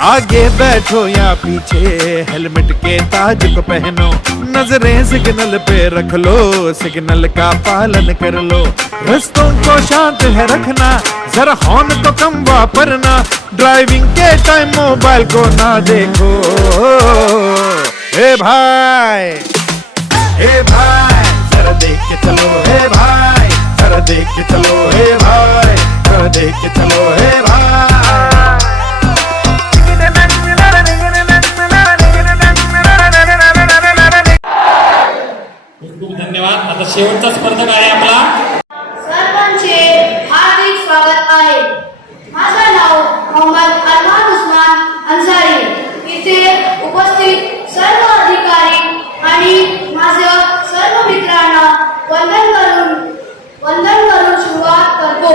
आगे बैठो या पीछे हेलमेट के ताज को पहनो, नजरें सिग्नल पे रख लो, सिग्नल का पालन कर लो। रास्तों को शांत है रखना, जरा हॉर्न को कम वापरना, ड्राइविंग के टाइम मोबाइल को ना देखो। हे भाई, हे भाई जरा देख के चलो, हे भाई जरा देख के चलो, हे भाई जरा देख के चलो, हे भाई। खूप धन्यवाद। आता शेवटचा स्पर्धक आहे आपला। सर्वांचे हार्दिक स्वागत आहे। माझं नाव मोहम्मद अरमान उस्मान अन्सारी। इथे उपस्थित सर्व अधिकारी आणि माझ्या सर्व मित्रांना वंदन करून सुरुवात करतो।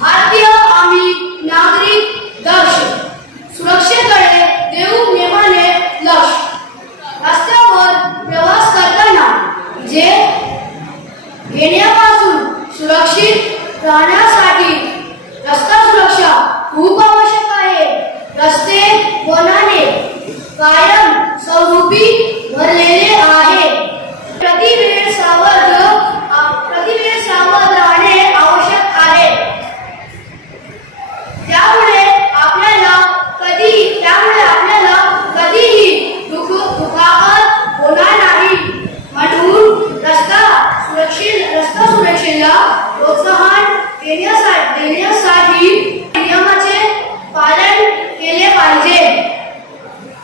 भारतीय आम्ही नागरिक दक्ष, सुरक्षेकडे देऊ नेमाने लक्ष। रस्त्यावर प्रवास करताना जे येण्यापासून सुरक्षित राहण्यासाठी रस्ता सुरक्षा खूप आवश्यक आहे। रस्ते वनाने कायम स्वरूपी भरलेले आहे। प्रतिवेळ सावध राहणे आवश्यक आहे। त्यामुळे आपल्याला कधीही दुखापत होणार नाही। म्हणून रस्ता सुरक्षेला प्रोत्साहन देण्यासाठी नियमाचे पालन केले पाहिजे।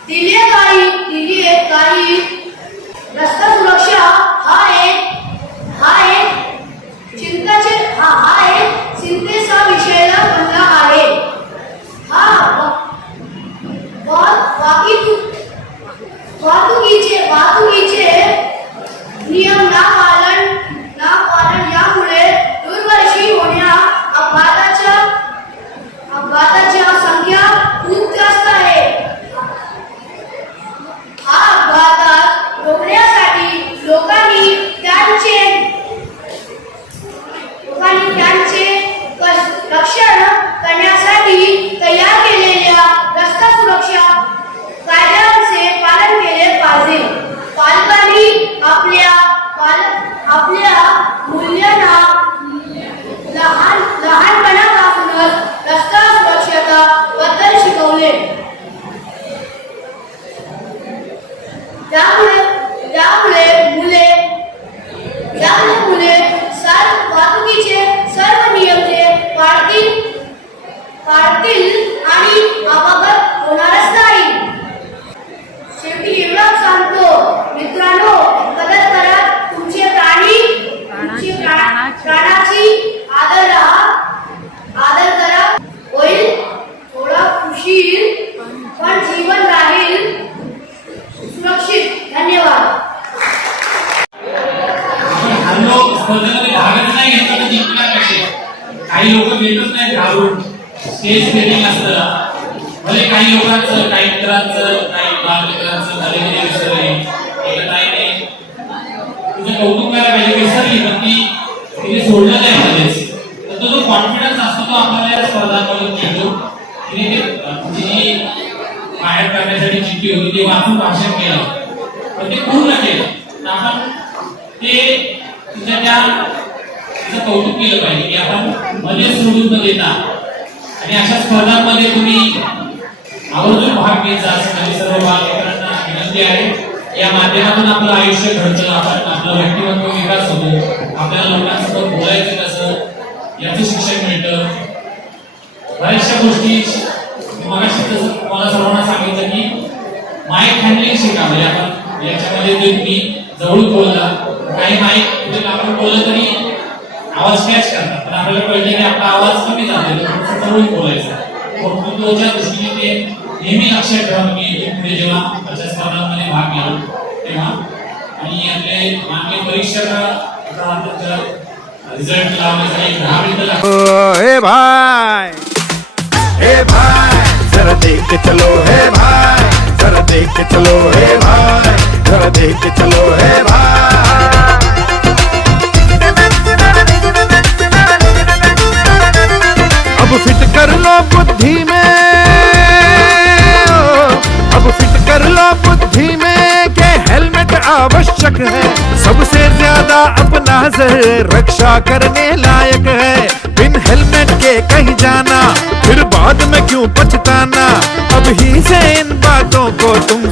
दिले काही रस्ता सुरक्षा हा एक चिंतेचा विषय बनला आहे। वाहतुकीचे नियम ना पालन यामुळे दरवर्षी होणाऱ्या अपघाताच्या संख्या खूप जास्त आहे। हा अपघात रोखण्यासाठी लोकांनी त्यांचे रक्षण करण्यासाठी तयार केलेल्या रस्ता सुरक्षा कायद्यांचे पालन केले पाहिजे। पालकांनी आपल्या मुलांना लहानपणापासूनच रस्ता सुरक्षेचा बद्दल शिकवले। त्यामुळे मुले वाहतुकीचे सर्व नियम ते पाळतील आणि अपघात होणारच नाही। शेवटी एवढंच सांगतो मित्रांनो, कदर करा तुमचे प्राणाची आदर करा। होईल थोडा उशीर पण जीवन राहील सुरक्षित। धन्यवाद। हल्लो स्पर्धेमध्ये भागच नाही घेतला तर जिंकणार कसे? काही लोक भेटत नाही, घालून स्टेज ट्रेनिंग असतं। भले काही लोकांचं, काही मित्रांचं, काही बालमित्रांचं झालेले विसरले, एका ताईने तुझं कौतुक करायला पाहिजे, विसरली पण तिने सोडलं नाही मध्येच। तर तो जो कॉन्फिडन्स असतो तो आपल्याला स्पर्धांमध्ये मिळतो। तिने जी बाहेर करण्यासाठी चिठ्ठी होती ते वाचून भाषण केलं, पण ते पूर्ण केलं। तर आपण तिचं कौतुक केलं पाहिजे की आपण मध्ये सोडून न देता आणि अशा स्पर्धांमध्ये तुम्ही आवर्जून भाग घेत जा असं सर्व बालमित्रांना विनंती आहे। या माध्यमातून आपलं आयुष्य घडतं, आपलं व्यक्तिमत्व विकास होतो, आपल्याला लोकांसोबत बोलायचं कसं याचं शिक्षण मिळतं। बऱ्याचशा गोष्टी मला सर्वांना सांगितलं की माईक हँडलिंग शिका। म्हणजे आपण याच्यामध्ये जे तुम्ही जवळ बोलला, काही माईक आपण बोललं तरी आवाज कॅच करतात, पण आपल्याला कळलं की आपला आवाज कमी जातो, जवळ बोलायचा। वक्तृत्वाच्या दृष्टीने ते नेहमी लक्षात ठेवा की पुढे जेव्हा अशा स्पर्धांमध्ये भाग घ्याल तेव्हा। आणि आपले माननीय परीक्षक रिझल्ट लावण्यासाठी 10 मिनिटं लागतात। हे भाई, हे भाई जरा देख के चलो, हे भाई जरा देख के चलो, हे भाई जरा देख के चलो, हे भाई। अब फिट कर लो बुद्धि में आवश्यक है। सबसे ज्यादा अपना सर रक्षा करने लायक है। बिन हेलमेट के कहीं जाना फिर बाद में क्यों पछताना। अब ही से इन बातों को तुम